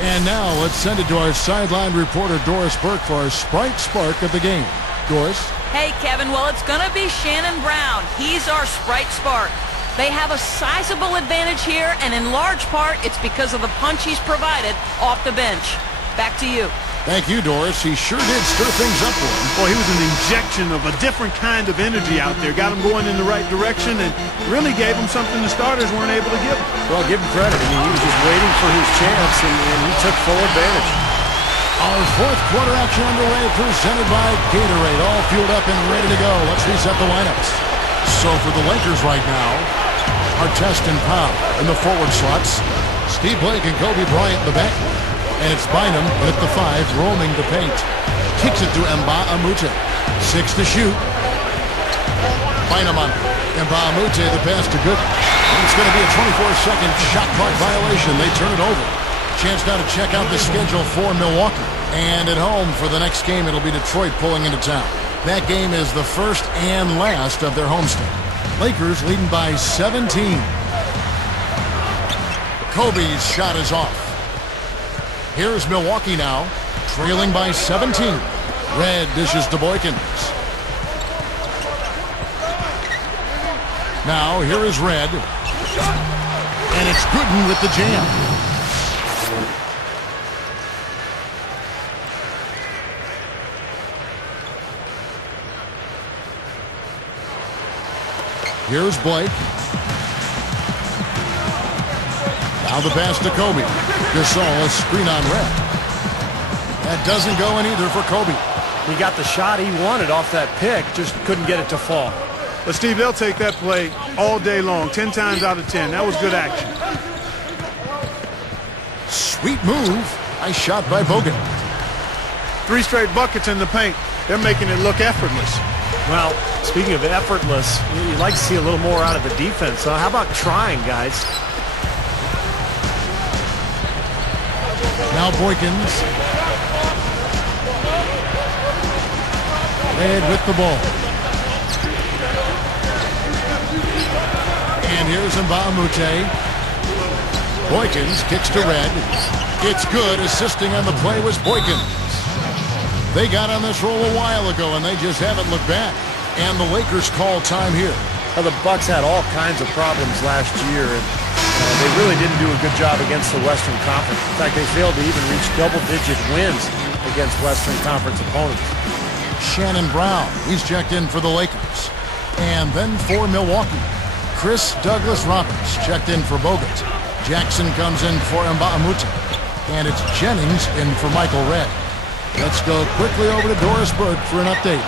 And now let's send it to our sideline reporter Doris Burke for our Sprite Spark of the game. Doris? Hey, Kevin. Well, it's going to be Shannon Brown. He's our Sprite Spark. They have a sizable advantage here, and in large part, it's because of the punch he's provided off the bench. Back to you. Thank you, Doris. He sure did stir things up for him. Boy, he was an injection of a different kind of energy out there. Got him going in the right direction and really gave him something the starters weren't able to give him. Well, give him credit. I mean, he was just waiting for his chance, and he took full advantage. Our fourth quarter action underway, presented by Gatorade. All fueled up and ready to go. Let's reset the lineups. So for the Lakers right now, Artest and Powell in the forward slots. Steve Blake and Kobe Bryant in the back. And it's Bynum at the 5, roaming the paint. Kicks it to Mbah a Moute. 6 to shoot. Bynum on Mbah a Moute, the pass to Good. And it's going to be a 24-second shot clock violation. They turn it over. Chance now to check out the schedule for Milwaukee. And at home for the next game, it'll be Detroit pulling into town. That game is the first and last of their homestand. Lakers leading by 17. Kobe's shot is off. Here's Milwaukee now, trailing by 17. Red dishes to Boykins. Now here is Red. And it's Gooden with the jam. Here's Blake. Now the pass to Kobe. Gasol, a screen on Red. That doesn't go in either for Kobe. He got the shot he wanted off that pick, just couldn't get it to fall. But, Steve, they'll take that play all day long, 10 times out of 10. That was good action. Sweet move. Nice shot by Bogut. 3 straight buckets in the paint. They're making it look effortless. Well, speaking of effortless, you'd like to see a little more out of the defense. So how about trying, guys? Now Boykins. Red with the ball. And here's Mbah a Moute. Boykins kicks to Red. It's good. Assisting on the play was Boykins. They got on this roll a while ago, and they just haven't looked back. And the Lakers call time here. Well, the Bucks had all kinds of problems last year, and they really didn't do a good job against the Western Conference. In fact, they failed to even reach double-digit wins against Western Conference opponents. Shannon Brown, he's checked in for the Lakers. And then for Milwaukee, Chris Douglas-Roberts checked in for Bogut. Jackson comes in for Mbah a Moute. And it's Jennings in for Michael Red. Let's go quickly over to Doris Burke for an update.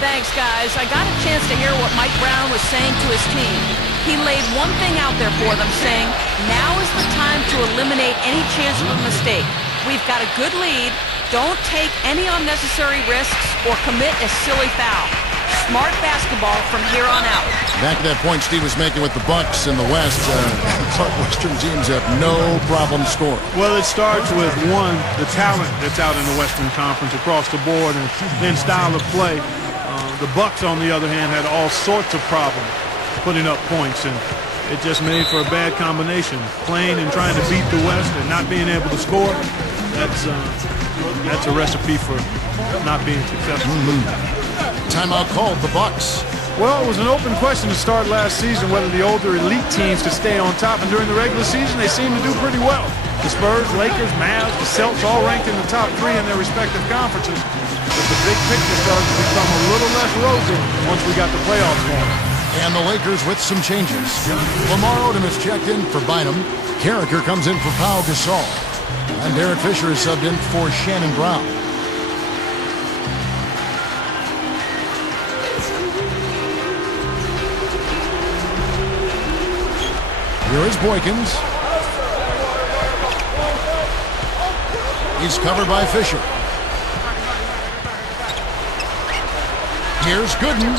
Thanks, guys. I got a chance to hear what Mike Brown was saying to his team. He laid one thing out there for them, saying, now is the time to eliminate any chance of a mistake. We've got a good lead. Don't take any unnecessary risks or commit a silly foul. Smart basketball from here on out. Back to that point Steve was making with the Bucks in the West. Western teams have no problem scoring. Well, it starts with, one, the talent that's out in the Western Conference across the board, and then style of play. The Bucks, on the other hand, had all sorts of problems putting up points, and it just made for a bad combination. Playing and trying to beat the West and not being able to score, that's a recipe for not being successful. Timeout called, the Bucks. Well, it was an open question to start last season whether the older elite teams could stay on top, and during the regular season they seemed to do pretty well. The Spurs, Lakers, Mavs, the Celtics all ranked in the top 3 in their respective conferences. But the big picture started to become a little less rosy once we got the playoffs going. And the Lakers with some changes. Lamar Odom is checked in for Bynum. Carricker comes in for Pau Gasol. And Derek Fisher is subbed in for Shannon Brown. Here is Boykins. He's covered by Fisher. Here's Gooden.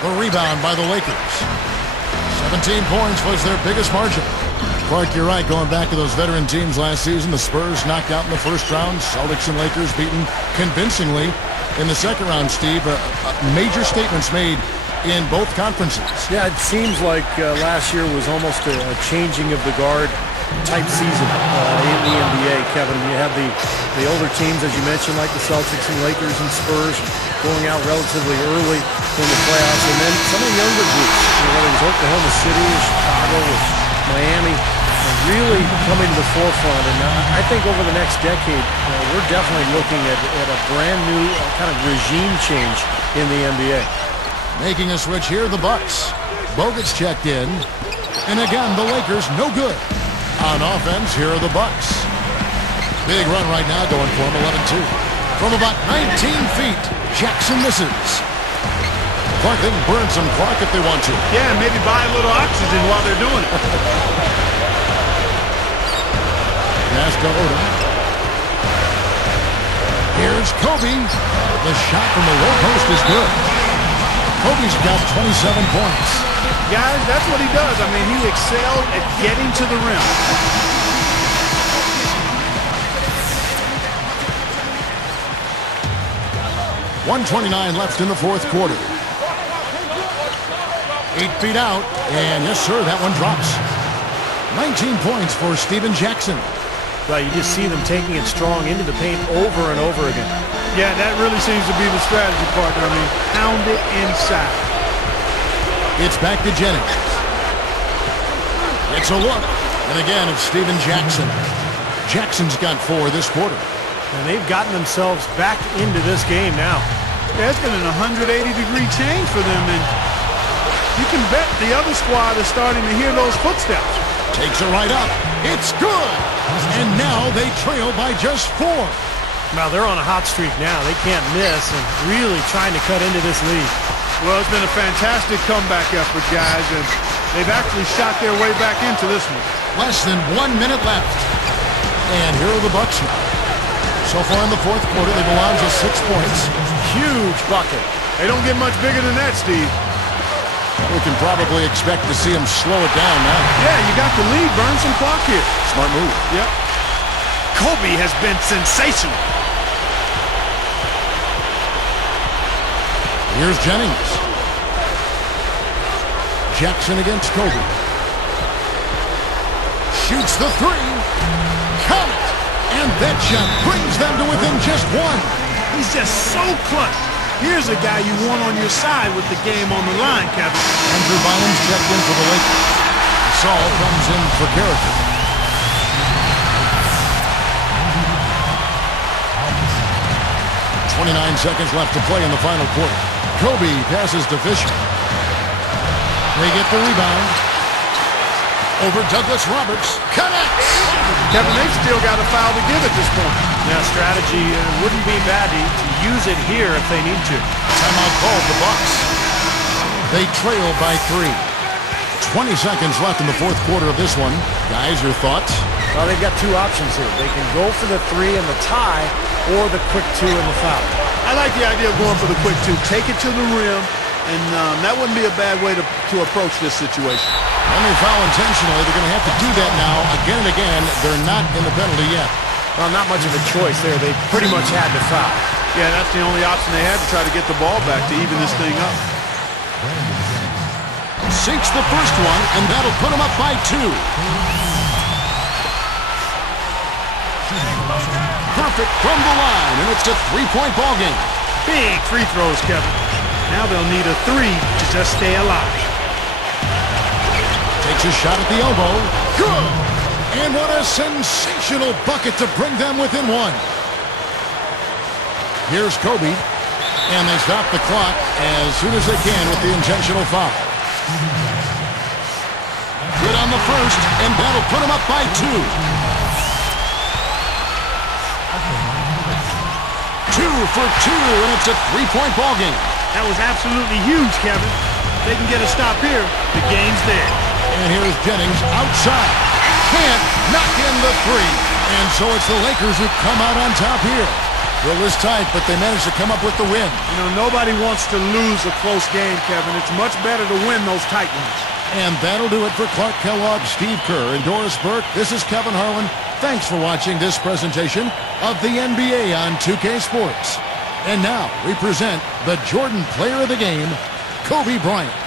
The rebound by the Lakers. 17 points was their biggest margin. Clark, you're right. Going back to those veteran teams last season, the Spurs knocked out in the first round. Celtics and Lakers beaten convincingly in the second round, Steve. Major statements made in both conferences. Yeah, it seems like last year was almost a changing of the guard type season in the NBA, Kevin. You have the older teams, as you mentioned, like the Celtics and Lakers and Spurs, going out relatively early in the playoffs, and then some of the younger groups, whether it was Oklahoma City or Chicago or Miami, really coming to the forefront. And I think over the next decade, we're definitely looking at a brand new kind of regime change in the NBA. Making a switch here, the Bucks. Bogut's checked in. And again, the Lakers no good. On offense, here are the Bucks. Big run right now going for him, 11-2. From about 19 feet, Jackson misses. Clark, they can burn some Clark if they want to. Yeah, maybe buy a little oxygen while they're doing it. Pass to Odom. Here's Kobe. The shot from the low post is good. Kobe's got 27 points. Guys, that's what he does. I mean, he excelled at getting to the rim. .129 left in the fourth quarter. 8 feet out, and yes, sir, that one drops. 19 points for Stephen Jackson. Well, you just see them taking it strong into the paint over and over again. Yeah, that really seems to be the strategy, partner. I mean, pound it inside. It's back to Jennings. It's a look. And again, it's Stephen Jackson. Jackson's got 4 this quarter. And they've gotten themselves back into this game now. Yeah, it's been an 180-degree change for them, and you can bet the other squad is starting to hear those footsteps. Takes it right up. It's good. And now they trail by just 4. Now they're on a hot streak now. They can't miss and really trying to cut into this lead. Well, it's been a fantastic comeback effort, guys, and they've actually shot their way back into this one. Less than 1 minute left. And here are the Bucks now. So far in the fourth quarter, they've allowed just 6 points. Huge bucket. They don't get much bigger than that, Steve. We can probably expect to see them slow it down now. Yeah, you got the lead. Burn some clock here. Smart move. Yep. Kobe has been sensational. Here's Jennings. Jackson against Kobe. Shoots the 3. Count it. And that shot brings them to within just 1. He's just so clutch. Here's a guy you want on your side with the game on the line, Kevin. Andrew Bynum's checked in for the Lakers. Saul comes in for Carricker. .29 seconds left to play in the final quarter. Kobe passes to Fisher. They get the rebound. Over Douglas Roberts. Connects! Kevin, they've still got a foul to give at this point. Now, strategy wouldn't be bad to use it here if they need to. Timeout called the Bucks. They trail by 3. 20 seconds left in the fourth quarter of this one. Guys, your thoughts? Well, they've got 2 options here. They can go for the 3 and the tie, or the quick 2 and the foul. I like the idea of going for the quick 2. Take it to the rim, and that wouldn't be a bad way to approach this situation. When they foul intentionally, they're going to have to do that now again and again. They're not in the penalty yet. Well, not much of a choice there. They pretty much had to foul. Yeah, that's the only option they had to try to get the ball back to even this thing up. Sinks the first one, and that'll put them up by 2. Perfect from the line, and it's a 3-point ball game. Big free throws, Kevin. Now they'll need a 3 to just stay alive. Takes a shot at the elbow. Good! And what a sensational bucket to bring them within 1. Here's Kobe. And they stop the clock as soon as they can with the intentional foul. Good on the first, and that'll put them up by 2. 2 for 2, and it's a 3-point ball game. That was absolutely huge, Kevin. If they can get a stop here, the game's there. And here's Jennings outside. Can't knock in the 3. And so it's the Lakers who come out on top here. It was tight, but they managed to come up with the win. You know, nobody wants to lose a close game, Kevin. It's much better to win those tight ones. And that'll do it for Clark Kellogg, Steve Kerr, and Doris Burke. This is Kevin Harlan. Thanks for watching this presentation of the NBA on 2K Sports. And now we present the Jordan Player of the Game, Kobe Bryant.